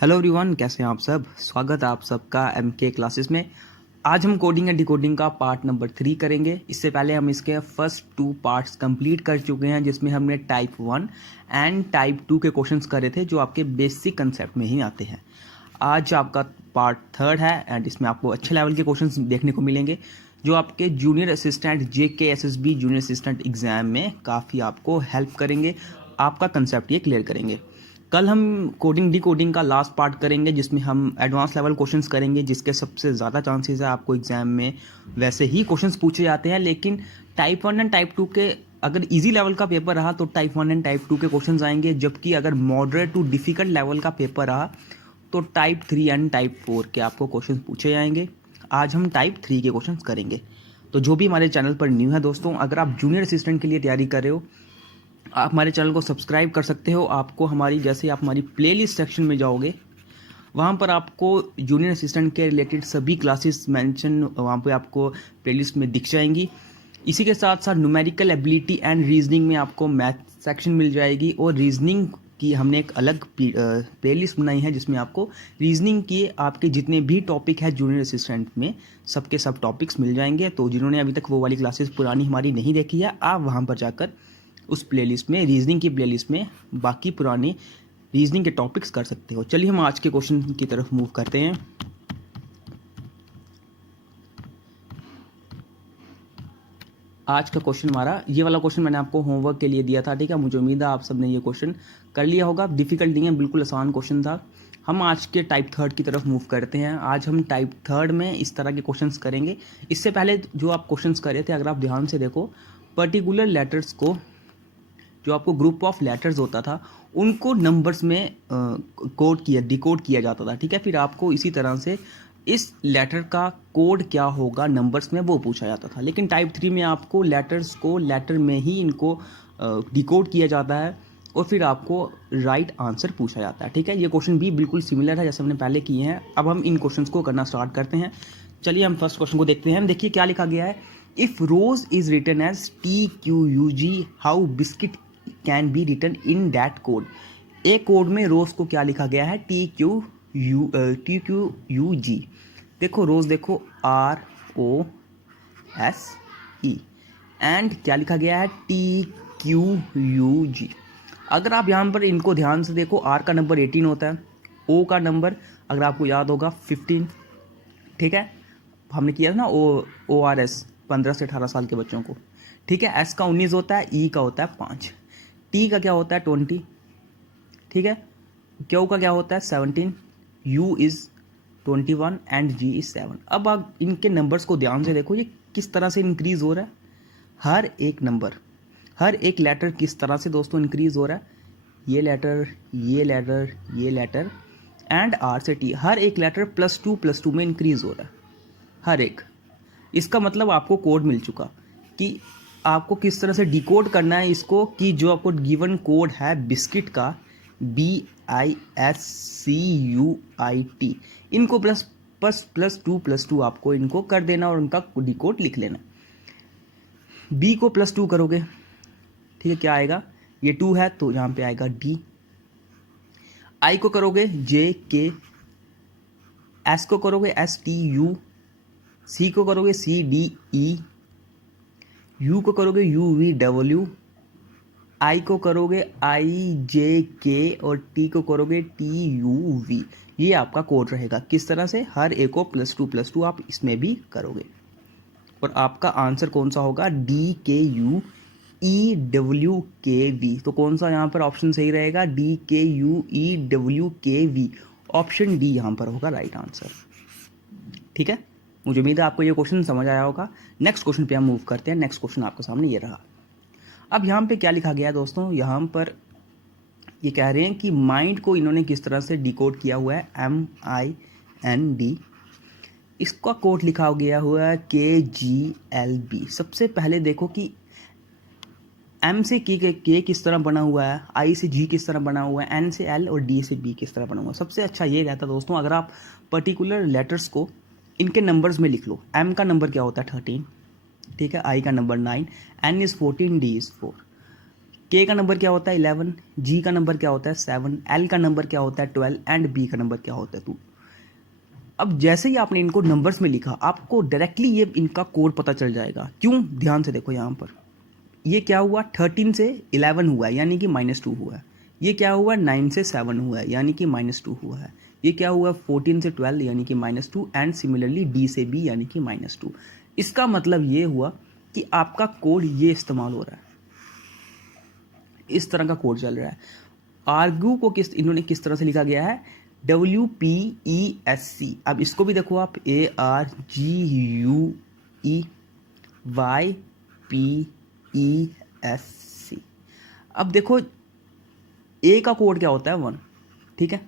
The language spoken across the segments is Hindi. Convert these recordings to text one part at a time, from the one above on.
हेलो एवरीवन, कैसे हैं आप सब। स्वागत है आप सबका एमके क्लासेस में। आज हम कोडिंग एंड डिकोडिंग का पार्ट नंबर 3 करेंगे। इससे पहले हम इसके फर्स्ट 2 पार्ट्स कंप्लीट कर चुके हैं, जिसमें हमने टाइप 1 एंड टाइप 2 के क्वेश्चंस करे थे, जो आपके बेसिक कंसेप्ट में ही आते हैं। आज आपका पार्ट 3 है एंड इसमें आपको अच्छे लेवल के क्वेश्चंस देखने को मिलेंगे, जो आपके junior assistant JKSSB junior assistant exam में काफ़ी आपको हेल्प करेंगे, आपका कंसेप्ट ये क्लियर करेंगे। कल हम कोडिंग डिकोडिंग का लास्ट पार्ट करेंगे, जिसमें हम एडवांस लेवल क्वेश्चंस करेंगे, जिसके सबसे ज़्यादा चांसेस है आपको एग्जाम में वैसे ही क्वेश्चंस पूछे जाते हैं। लेकिन टाइप 1 एंड टाइप 2 के अगर इजी लेवल का पेपर रहा तो टाइप 1 एंड टाइप 2 के क्वेश्चंस आएंगे, जबकि अगर मॉडरेट टू डिफिकल्ट लेवल का पेपर रहा तो टाइप 3 एंड टाइप 4 के आपको क्वेश्चन पूछे जाएंगे। आज हम टाइप 3 के क्वेश्चन करेंगे। तो जो भी हमारे चैनल पर न्यू है दोस्तों, अगर आप जूनियर असिस्टेंट के लिए तैयारी कर रहे हो, आप हमारे चैनल को सब्सक्राइब कर सकते हो। आपको हमारी जैसे आप हमारी प्लेलिस्ट सेक्शन में जाओगे, वहाँ पर आपको जूनियर असिस्टेंट के रिलेटेड सभी क्लासेस मेंशन वहाँ पे आपको प्लेलिस्ट में दिख जाएंगी। इसी के साथ साथ न्यूमेरिकल एबिलिटी एंड रीजनिंग में आपको मैथ सेक्शन मिल जाएगी, और रीजनिंग की हमने एक अलग प्लेलिस्ट बनाई है, जिसमें आपको रीजनिंग के आपके जितने भी टॉपिक है जूनियर असिस्टेंट में, सबके सब टॉपिक्स मिल जाएंगे। तो जिन्होंने अभी तक वो वाली क्लासेस पुरानी हमारी नहीं देखी है, आप वहाँ पर जाकर उस प्लेलिस्ट में, रीजनिंग की प्लेलिस्ट में बाकी पुराने रीजनिंग के टॉपिक्स कर सकते हो। चलिए हम आज के क्वेश्चन की तरफ मूव करते हैं। आज का क्वेश्चन हमारा ये वाला क्वेश्चन मैंने आपको होमवर्क के लिए दिया था, ठीक है। मुझे उम्मीद है आप सबने ये क्वेश्चन कर लिया होगा। डिफिकल्ट नहीं है, बिल्कुल आसान क्वेश्चन था। हम आज के टाइप 3 की तरफ मूव करते हैं। आज हम टाइप 3 में इस तरह के क्वेश्चंस करेंगे। इससे पहले जो आप क्वेश्चंस कर रहे थे, अगर आप ध्यान से देखो, पर्टिकुलर लेटर्स को, जो आपको ग्रुप ऑफ लेटर्स होता था, उनको नंबर्स में डिकोड किया जाता था, ठीक है। फिर आपको इसी तरह से इस लेटर का कोड क्या होगा नंबर्स में, वो पूछा जाता था। लेकिन टाइप 3 में आपको लेटर्स को लेटर में ही इनको डिकोड किया जाता है, और फिर आपको राइट आंसर पूछा जाता है, ठीक है। ये क्वेश्चन भी बिल्कुल सिमिलर है जैसे हमने पहले किए हैं। अब हम इन क्वेश्चंस को करना स्टार्ट करते हैं। चलिए हम फर्स्ट क्वेश्चन को देखते हैं। देखिए क्या लिखा गया है। If rose is written as TQUG, how biscuit can be written in that code. एक कोड में रोज को क्या लिखा गया है, TQUG। देखो रोज, देखो ROSE, एंड क्या लिखा गया है, TQUG। अगर आप यहाँ पर इनको ध्यान से देखो, R का नंबर 18 होता है, O का नंबर अगर आपको याद होगा 15, ठीक है। हमने किया था ना ORS 15 से 18 साल के बच्चों को, ठीक है। S का 19 होता है, E का होता है 5, T का क्या होता है 20, ठीक है। Q का क्या होता है 17, U is 21 and G is 7। अब आप इनके नंबर्स को ध्यान से देखो, ये किस तरह से इंक्रीज हो रहा है। हर एक नंबर, हर एक लेटर किस तरह से दोस्तों इंक्रीज हो रहा है। ये लेटर, ये लेटर, ये लेटर एंड R से T, हर एक लेटर +2 में इंक्रीज हो रहा है, हर एक। इसका मतलब आपको कोड मिल चुका कि आपको किस तरह से डिकोड करना है इसको, कि जो आपको गिवन कोड है बिस्किट का, BISCUIT, इनको +2 आपको इनको कर देना और उनका डिकोड लिख लेना। B को +2 करोगे, ठीक है, क्या आएगा, ये 2 है तो यहाँ पे आएगा D। I को करोगे JK, S को करोगे STU, C को करोगे CDE, U को करोगे UVW, I को करोगे IJK और T को करोगे TUV। ये आपका कोड रहेगा। किस तरह से, हर एक को +2 आप इसमें भी करोगे, और आपका आंसर कौन सा होगा, DKUEWKV। तो कौन सा यहाँ पर ऑप्शन सही रहेगा, DKUEWKV, ऑप्शन डी यहाँ पर होगा राइट आंसर, ठीक है। मुझे उम्मीद है आपको ये क्वेश्चन समझ आया होगा। नेक्स्ट क्वेश्चन पे हम मूव करते हैं। नेक्स्ट क्वेश्चन आपके सामने ये रहा। अब यहाँ पे क्या लिखा गया है दोस्तों, यहाँ पर ये कह रहे हैं कि माइंड को इन्होंने किस तरह से डिकोड किया हुआ है, MIND। इसका कोड लिखा गया हुआ है KGLB। सबसे पहले देखो कि M से K किस तरह बना हुआ है, I से G किस तरह बना हुआ है, N से L और D से B किस तरह बना हुआ है। सबसे अच्छा ये रहता है दोस्तों, अगर आप पर्टिकुलर लेटर्स को इनके नंबर्स में लिख लो। M का नंबर क्या होता है 13, ठीक है। I का number 9, N is 14, D is 4। के का नंबर क्या होता है 11, जी का नंबर क्या होता है 7, एल का नंबर क्या होता है 12 एंड बी का नंबर क्या होता है 2। अब जैसे ही आपने इनको नंबर्स में लिखा आपको डायरेक्टली ये इनका कोड पता चल जाएगा। क्यों, ध्यान से देखो यहाँ पर ये क्या हुआ 13 से 11 हुआ है यानी कि -2 हुआ है। ये क्या हुआ 9 से 7 हुआ है यानी कि -2 हुआ है। ये क्या हुआ 14 से 12 यानी कि -2 एंड सिमिलरली डी से बी यानी कि -2। इसका मतलब ये हुआ कि आपका कोड ये इस्तेमाल हो रहा है, इस तरह का कोड चल रहा है। आर्ग्यू को इन्होंने किस तरह से लिखा गया है WPESC। अब इसको भी देखो आप ARGUEYPESC। अब देखो ए का कोड क्या होता है 1, ठीक है,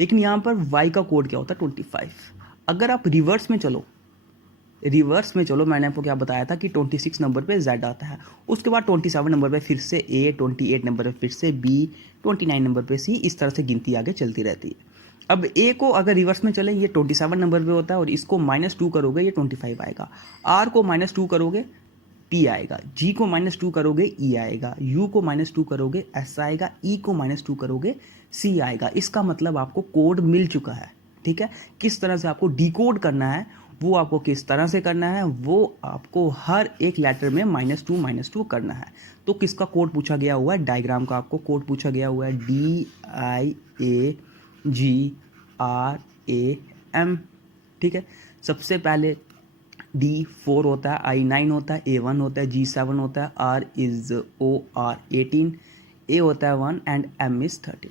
लेकिन यहाँ पर वाई का कोड क्या होता है 25। अगर आप रिवर्स में चलो मैंने आपको क्या बताया था कि 26 नंबर पे Z आता है, उसके बाद 27 नंबर पे फिर से A, 28 नंबर पे फिर से B, 29 नंबर पे C, इस तरह से गिनती आगे चलती रहती है। अब A को अगर रिवर्स में चले ये 27 नंबर पे होता है और इसको -2 करोगे ये 25 आएगा। R को -2 करोगे P आएगा, G को -2 करोगे E आएगा, U को -2 करोगे S आएगा, E को -2 करोगे C आएगा। इसका मतलब आपको कोड मिल चुका है, ठीक है। किस तरह से आपको डिकोड करना है वो आपको किस तरह से करना है वो आपको हर एक लेटर में -2 करना है। तो किसका कोड पूछा गया हुआ है, डायग्राम का आपको कोड पूछा गया हुआ है DIAGRAM, ठीक है। सबसे पहले D4 होता है, I9 होता है, A1 होता है, G7 होता है, R is OR 18, A होता है 1 एंड M is 13।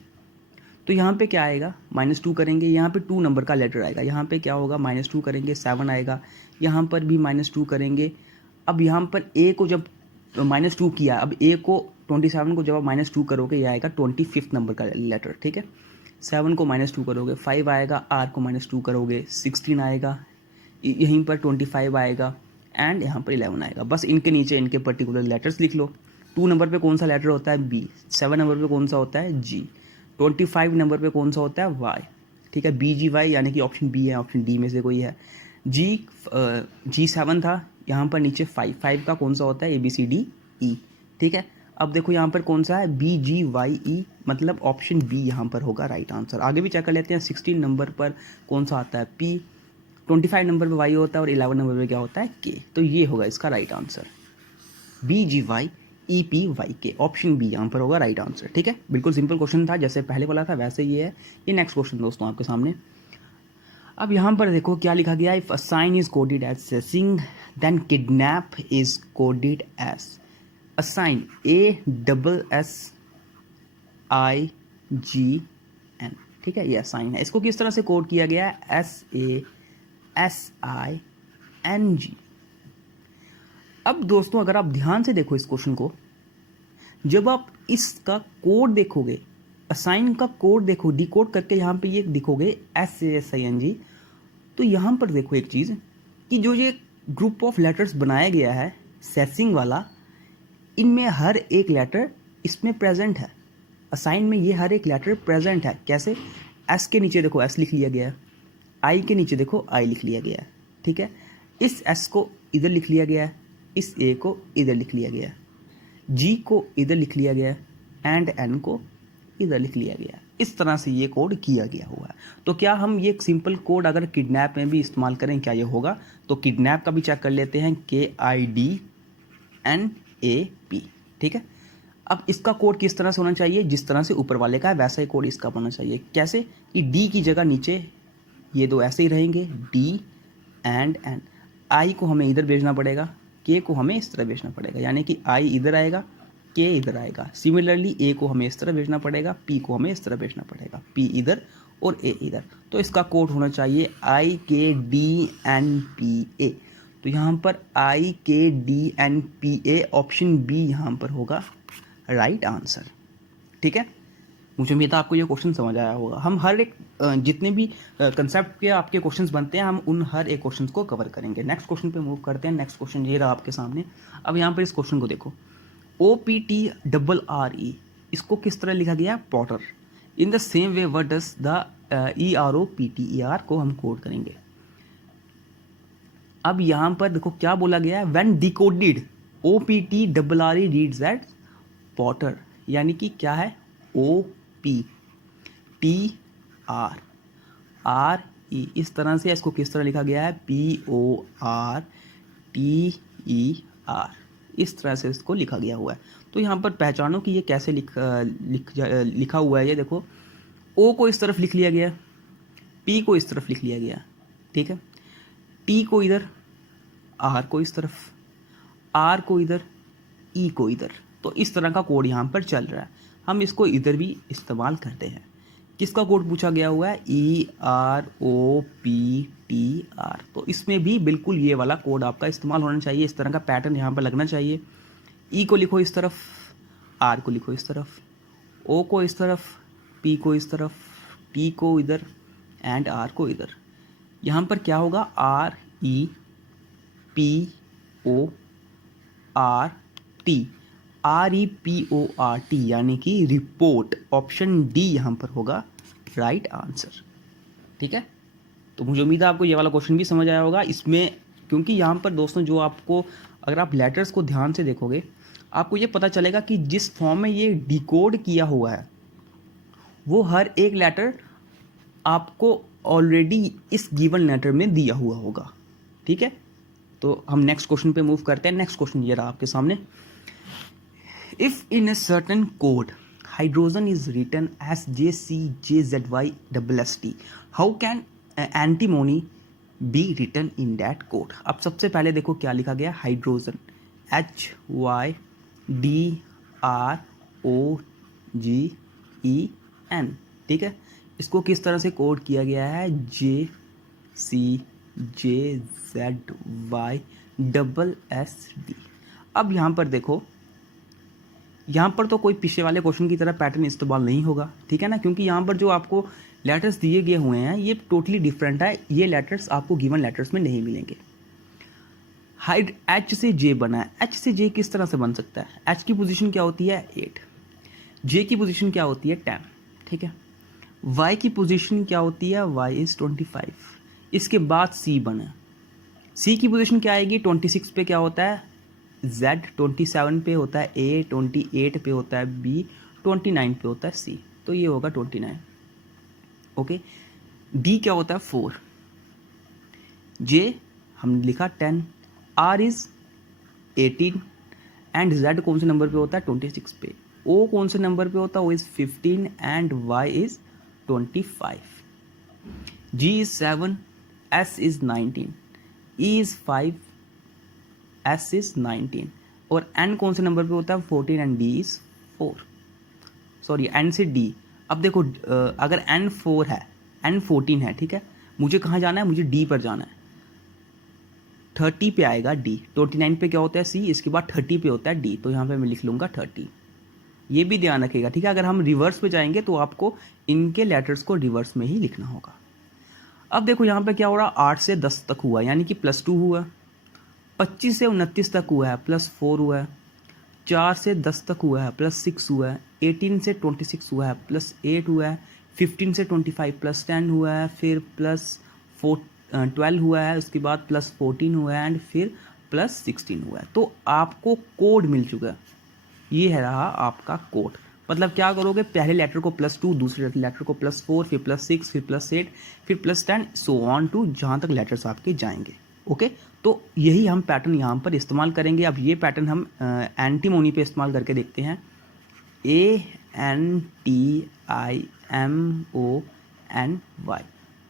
तो यहाँ पे क्या आएगा -2 करेंगे, यहाँ पे 2 नंबर का लेटर आएगा, यहाँ पे क्या होगा -2 करेंगे 7 आएगा, यहाँ पर भी -2 करेंगे। अब यहाँ पर A को जब -2 किया, अब A को 27 को जब आप -2 करोगे ये आएगा 25 नंबर का लेटर, ठीक है। 7 को -2 करोगे 5 आएगा, R को -2 करोगे 16 आएगा, यहीं पर 25 आएगा एंड यहाँ पर 11 आएगा। बस इनके नीचे इनके पर्टिकुलर लेटर्स लिख लो। 2 नंबर पे कौन सा लेटर होता है B, 7 नंबर पे कौन सा होता है G, 25 नंबर पे कौन सा होता है Y, ठीक है। BGY यानी कि ऑप्शन बी है, ऑप्शन डी में से कोई है। G7 था, यहाँ पर नीचे 5 का कौन सा होता है ABCDE, ठीक है। अब देखो यहाँ पर कौन सा है BGYE, मतलब ऑप्शन बी यहाँ पर होगा राइट आंसर। आगे भी चेक कर लेते हैं। 16 नंबर पर कौन सा आता है P, 25 नंबर पे Y होता है और 11 नंबर पे क्या होता है K। तो ये होगा इसका right answer BGYEPYK, option B यहाँ पर होगा राइट आंसर, ठीक है। बिल्कुल सिंपल क्वेश्चन था, जैसे पहले वाला था वैसे ये है। ये नेक्स्ट क्वेश्चन दोस्तों आपके सामने। अब यहाँ पर देखो क्या लिखा गया है, if assign is coded as सेसिंग then kidnap is coded as assign ASSIGN, ठीक है। ये असाइन है, इसको किस तरह से कोड किया गया है SASING। अब दोस्तों अगर आप ध्यान से देखो इस क्वेश्चन को, जब आप इसका कोड देखोगे, असाइन का कोड देखो, डिकोड करके यहाँ पे ये दिखोगे SASING, तो यहाँ पर देखो एक चीज़ कि जो ये ग्रुप ऑफ लेटर्स बनाया गया है सेसिंग वाला, इनमें हर एक लेटर इसमें प्रेजेंट है। असाइन में ये हर एक लेटर प्रेजेंट है। कैसे, S के नीचे देखो S लिख लिया गया है, I के नीचे देखो I लिख लिया गया है, ठीक है। इस S को इधर लिख लिया गया है, इस A को इधर लिख लिया गया है, G को इधर लिख लिया गया है एंड N को इधर लिख लिया गया है। इस तरह से ये कोड किया गया हुआ है। तो क्या हम ये सिंपल कोड अगर किडनैप में भी इस्तेमाल करें क्या ये होगा? तो किडनैप का भी चेक कर लेते हैं, KIDNAP, ठीक है। अब इसका कोड किस तरह से होना चाहिए, जिस तरह से ऊपर वाले का है वैसा ही कोड इसका होना चाहिए। कैसे कि D की जगह नीचे ये दो ऐसे ही रहेंगे, D एंड N। I को हमें इधर भेजना पड़ेगा, K को हमें इस तरह भेजना पड़ेगा, यानी कि I इधर आएगा, K इधर आएगा। सिमिलरली A को हमें इस तरह भेजना पड़ेगा, P को हमें इस तरह भेजना पड़ेगा, P इधर और A इधर। तो इसका कोड होना चाहिए IKDNPA। तो यहाँ पर IKDNPA ऑप्शन बी यहाँ पर होगा राइट आंसर, ठीक है। मुझे उम्मीद है आपको ये क्वेश्चन समझ आया होगा। हम हर एक जितने भी कंसेप्ट के आपके क्वेश्चंस बनते हैं हम उन हर एक क्वेश्चन को कवर करेंगे। नेक्स्ट क्वेश्चन पे मूव करते हैं। नेक्स्ट क्वेश्चन ये रहा आपके सामने। अब यहाँ पर इस क्वेश्चन को देखो, OPTRRE, इसको किस तरह लिखा गया है, Potter. In the same way what does the EROPTER को हम कोड करेंगे। अब यहाँ पर देखो क्या बोला गया है, when decoded OPTRRE reads at potter. यानी कि क्या है, OP, TRRE, इस तरह से इसको किस तरह लिखा गया है, PORTER, इस तरह से इसको लिखा गया हुआ है। तो यहाँ पर पहचानो कि ये कैसे लिखा हुआ है। ये देखो, O को इस तरफ लिख लिया गया, P को इस तरफ लिख लिया गया, ठीक है, T को इधर, R को इस तरफ, R को इधर, E को इधर। तो इस तरह का कोड यहाँ पर चल रहा है। हम इसको इधर भी इस्तेमाल करते हैं। किसका कोड पूछा गया हुआ है, EROPTR। तो इसमें भी बिल्कुल ये वाला कोड आपका इस्तेमाल होना चाहिए, इस तरह का पैटर्न यहाँ पर लगना चाहिए। E को लिखो इस तरफ, R को लिखो इस तरफ, O को इस तरफ, P को इस तरफ, T को इधर एंड R को इधर। यहाँ पर क्या होगा, REPORT, यानी कि रिपोर्ट। ऑप्शन डी यहाँ पर होगा राइट आंसर, ठीक है। तो मुझे उम्मीद है आपको ये वाला क्वेश्चन भी समझ आया होगा इसमें, क्योंकि यहाँ पर दोस्तों जो आपको, अगर आप लेटर्स को ध्यान से देखोगे आपको ये पता चलेगा कि जिस फॉर्म में ये डिकोड किया हुआ है वो हर एक लेटर आपको ऑलरेडी इस गिवन लेटर में दिया हुआ होगा, ठीक है। तो हम नेक्स्ट क्वेश्चन पे मूव करते हैं। नेक्स्ट क्वेश्चन ये रहा आपके सामने। If in a certain code hydrogen is written as JCJZYSST, how can antimony be written in that code. अब सबसे पहले देखो क्या लिखा गया, हाइड्रोजन HYDROGEN, ठीक है। इसको किस तरह से कोड किया गया है, JCJZYSSD। अब यहाँ पर देखो, यहाँ पर तो कोई पिछले वाले क्वेश्चन की तरह पैटर्न इस्तेमाल नहीं होगा, ठीक है ना, क्योंकि यहाँ पर जो आपको लेटर्स दिए गए हुए हैं ये टोटली डिफरेंट है। ये लेटर्स आपको गिवन लेटर्स में नहीं मिलेंगे। हाइड H से J बना है, H से J किस तरह से बन सकता है, H की पोजीशन क्या होती है 8, J की पोजीशन क्या होती है 10, ठीक है। Y की पोजीशन क्या होती है, Y इज 25। इसके बाद C बना, C की पोजीशन क्या आएगी, 26 पे क्या होता है Z, 27 पे होता है A, 28 पे होता है B, 29 पे होता है C, तो ये होगा 29, ओके। D क्या होता है 4, J हम लिखा 10, R इज 18 एंड Z कौन से नंबर पे होता है 26 पे, O कौन से नंबर पे होता है, O is 15 and Y is 25, G is 7, S is 19, E is 5, S is 19 और N कौन से नंबर पे होता है 14 and D is 4, sorry N से D। अब देखो अगर N 4 है, N 14 है, ठीक है, मुझे कहाँ जाना है, मुझे D पर जाना है। 30 पे आएगा D, 29 पे क्या होता है C, इसके बाद 30 पे होता है D, तो यहाँ पे मैं लिख लूँगा 30। ये भी ध्यान रखिएगा, ठीक है। अगर हम रिवर्स पे जाएंगे तो आपको इनके लेटर्स को रिवर्स में ही लिखना होगा। अब देखो यहाँ पे क्या हो रहा है, 8 से 10 तक हुआ यानी कि +2 हुआ, 25 से 29 तक हुआ है +4 हुआ है, 4 से 10 तक हुआ है +6 हुआ है, 18 से 26 हुआ है +8 हुआ है, 15 से 25 +10 हुआ है, फिर +12 हुआ है, उसके बाद +14 हुआ है एंड फिर +16 हुआ है। तो आपको कोड मिल चुका है, ये है रहा आपका कोड। मतलब क्या करोगे, पहले लेटर को +2, दूसरे लेटर को +4, फिर +6, फिर +8, फिर +10, सो ऑन टू जहाँ तक लेटर्स आपके जाएंगे, ओके। तो यही हम पैटर्न यहाँ पर इस्तेमाल करेंगे। अब ये पैटर्न हम एंटीमोनी पे इस्तेमाल करके देखते हैं, ANTIMONY।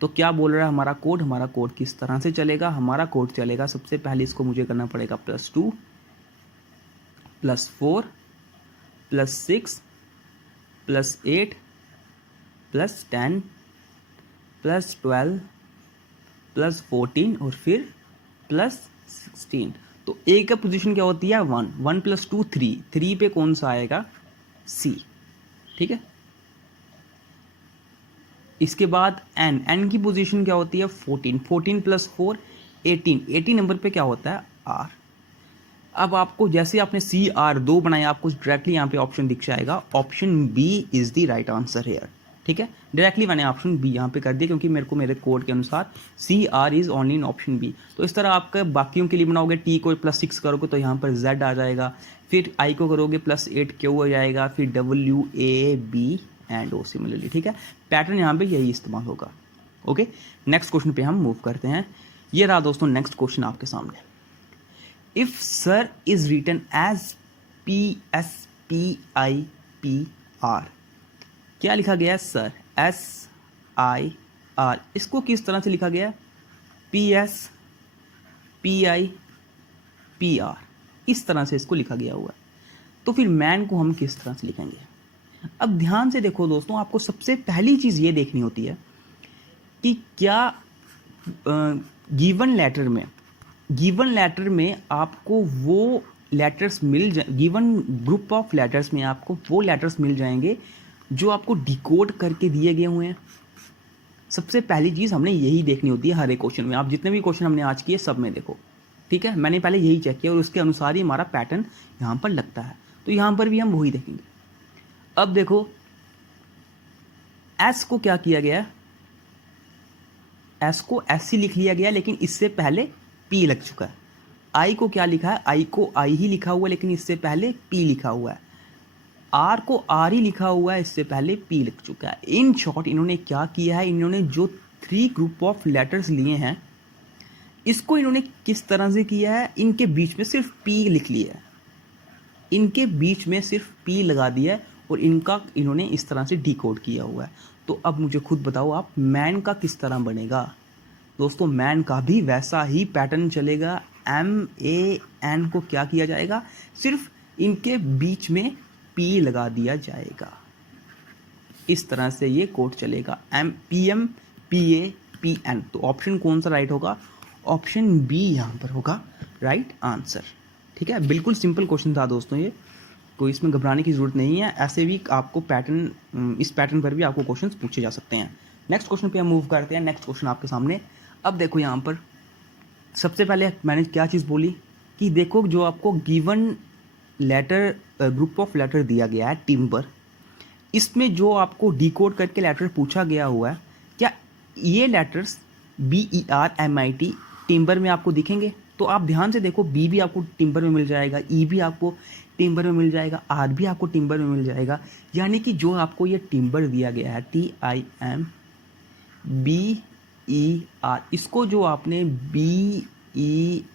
तो क्या बोल रहा है हमारा कोड, हमारा कोड किस तरह से चलेगा, हमारा कोड चलेगा, सबसे पहले इसको मुझे करना पड़ेगा +2, +4, +6, +8, +10, +12, +14 और फिर +16। तो ए का पोजीशन क्या होती है 1, 1 + 2 3, 3 पे कौन सा आएगा C, ठीक है। इसके बाद N की पोजीशन क्या होती है 14, 14 + 4 18, 18 नंबर पे क्या होता है R। अब आपको जैसे आपने CR2 बनाया, आपको डायरेक्टली यहाँ पे ऑप्शन दिख जाएगा, option B is the right answer here, ठीक है, डायरेक्टली मैंने ऑप्शन बी यहाँ पे कर दिया क्योंकि मेरे को मेरे कोड के अनुसार C R is only in option B. तो इस तरह आपका बाकियों के लिए बनाओगे, टी को +6 करोगे तो यहाँ पर जेड आ जाएगा, फिर आई को करोगे +8 क्यू आ जाएगा, फिर W A B and O similarly. ठीक है, पैटर्न यहाँ पे यही इस्तेमाल होगा। ओके, नेक्स्ट क्वेश्चन पे हम मूव करते हैं। ये रहा दोस्तों नेक्स्ट क्वेश्चन आपके सामने। If sir is written as PSPIPR, क्या लिखा गया है सर? SIR, इसको किस तरह से लिखा गया है? PSPIPR, इस तरह से इसको लिखा गया हुआ है। तो फिर मैन को हम किस तरह से लिखेंगे? अब ध्यान से देखो दोस्तों, आपको सबसे पहली चीज़ ये देखनी होती है कि क्या गिवन लेटर में आपको वो letters given group of letters में आपको वो लेटर्स मिल जाएंगे जो आपको डिकोड करके दिए गए हुए हैं। सबसे पहली चीज़ हमने यही देखनी होती है हर एक क्वेश्चन में। आप जितने भी क्वेश्चन हमने आज किए सब में देखो, ठीक है, मैंने पहले यही चेक किया और उसके अनुसार ही हमारा पैटर्न यहाँ पर लगता है। तो यहाँ पर भी हम वही देखेंगे। अब देखो, एस को क्या किया गया? एस को एस ही लिख लिया गया, लेकिन इससे पहले पी लग चुका है। आई को क्या लिखा है? आई को आई ही लिखा हुआ है, लेकिन इससे पहले पी लिखा हुआ है। आर को आर ही लिखा हुआ है, इससे पहले पी लिख चुका है। इन शॉर्ट इन्होंने क्या किया है? इन्होंने जो 3 ग्रुप ऑफ लेटर्स लिए हैं, इसको इन्होंने किस तरह से किया है? इनके बीच में सिर्फ पी लिख लिया है, इनके बीच में सिर्फ पी लगा दिया है और इनका इन्होंने इस तरह से डिकोड किया हुआ है। तो अब मुझे खुद बताओ आप, मैन का किस तरह बनेगा? दोस्तों मैन का भी वैसा ही पैटर्न चलेगा। MAN को क्या किया जाएगा? सिर्फ इनके बीच में पी लगा दिया जाएगा। इस तरह से ये कोड चलेगा, PMPAPN। तो ऑप्शन कौन सा राइट होगा? ऑप्शन बी यहाँ पर होगा राइट आंसर। ठीक है, बिल्कुल सिंपल क्वेश्चन था दोस्तों ये, तो इसमें घबराने की ज़रूरत नहीं है। ऐसे भी आपको इस पैटर्न पर भी आपको क्वेश्चंस पूछे जा सकते हैं। नेक्स्ट क्वेश्चन पे हम मूव करते हैं। नेक्स्ट क्वेश्चन आपके सामने। अब देखो यहाँ पर सबसे पहले मैंने क्या चीज़ बोली कि देखो जो आपको given letter group of letter दिया गया है टिम्बर, इसमें जो आपको डिकोड करके लेटर पूछा गया हुआ है, क्या ये लेटर्स BERMIT टिम्बर में आपको दिखेंगे? तो आप ध्यान से देखो, बी भी आपको टिम्बर में मिल जाएगा, ई भी आपको टिम्बर में मिल जाएगा, आर भी आपको टिम्बर में मिल जाएगा। यानी कि जो आपको ये टिम्बर दिया गया है TIMBER, इसको जो आपने BERMIT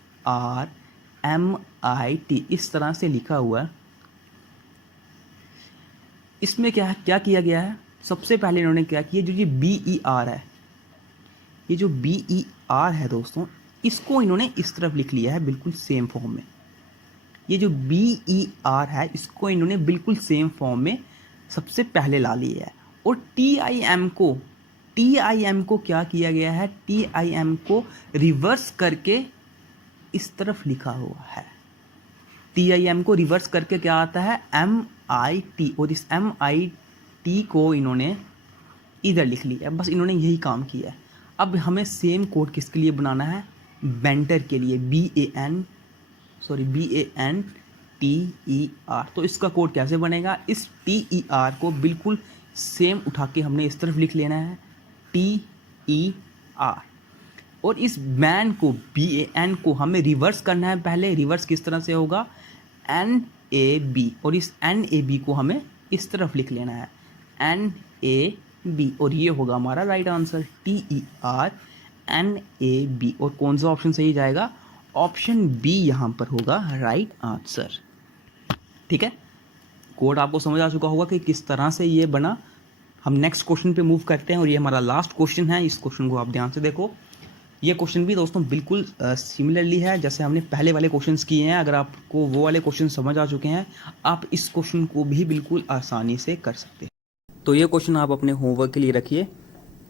इस तरह से लिखा हुआ है, इसमें क्या किया गया है? सबसे पहले इन्होंने क्या किया, जो ये BER है, ये जो BER है दोस्तों, इसको इन्होंने इस तरफ लिख लिया है बिल्कुल सेम फॉर्म में। ये जो BER है इसको इन्होंने बिल्कुल सेम फॉर्म में सबसे पहले ला लिया है। और TIM को क्या किया गया है? TIM को रिवर्स करके इस तरफ लिखा हुआ है। TIM को रिवर्स करके क्या आता है? MIT, और इस MIT को इन्होंने इधर लिख लिया है। बस इन्होंने यही काम किया है। अब हमें सेम कोड किसके लिए बनाना है? बेंटर के लिए, BANTER। तो इसका कोड कैसे बनेगा? इस TER को बिल्कुल सेम उठा के हमने इस तरफ लिख लेना है TER, और इस मैन को BAN को हमें रिवर्स करना है। पहले रिवर्स किस तरह से होगा? NAB, और इस NAB को हमें इस तरफ लिख लेना है NAB, और ये होगा हमारा राइट आंसर TER NAB। और कौन सा ऑप्शन सही जाएगा? ऑप्शन बी यहाँ पर होगा राइट आंसर। ठीक है, कोड आपको समझ आ चुका होगा कि किस तरह से ये बना। हम नेक्स्ट क्वेश्चन पे मूव करते हैं और ये हमारा लास्ट क्वेश्चन है। इस क्वेश्चन को आप ध्यान से देखो। ये क्वेश्चन भी दोस्तों बिल्कुल सिमिलरली है जैसे हमने पहले वाले क्वेश्चंस किए हैं। अगर आपको वो वाले क्वेश्चन समझ आ चुके हैं, आप इस क्वेश्चन को भी बिल्कुल आसानी से कर सकते हैं। तो ये क्वेश्चन आप अपने होमवर्क के लिए रखिए,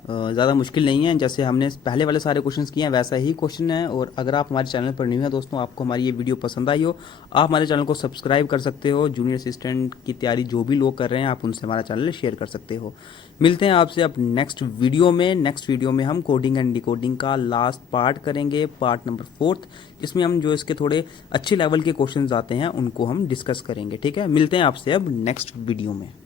ज़्यादा मुश्किल नहीं है। जैसे हमने पहले वाले सारे क्वेश्चंस किए हैं वैसा ही क्वेश्चन है। और अगर आप हमारे चैनल पर न्यू हैं दोस्तों, आपको हमारी ये वीडियो पसंद आई हो, आप हमारे चैनल को सब्सक्राइब कर सकते हो। जूनियर असिस्टेंट की तैयारी जो भी लोग कर रहे हैं, आप उनसे हमारा चैनल शेयर कर सकते हो। मिलते हैं आपसे अब नेक्स्ट वीडियो में। नेक्स्ट वीडियो में हम कोडिंग एंड डिकोडिंग का लास्ट पार्ट करेंगे, पार्ट नंबर 4, जिसमें हम जो इसके थोड़े अच्छे लेवल के क्वेश्चन आते हैं उनको हम डिस्कस करेंगे। ठीक है, मिलते हैं आपसे अब नेक्स्ट वीडियो में।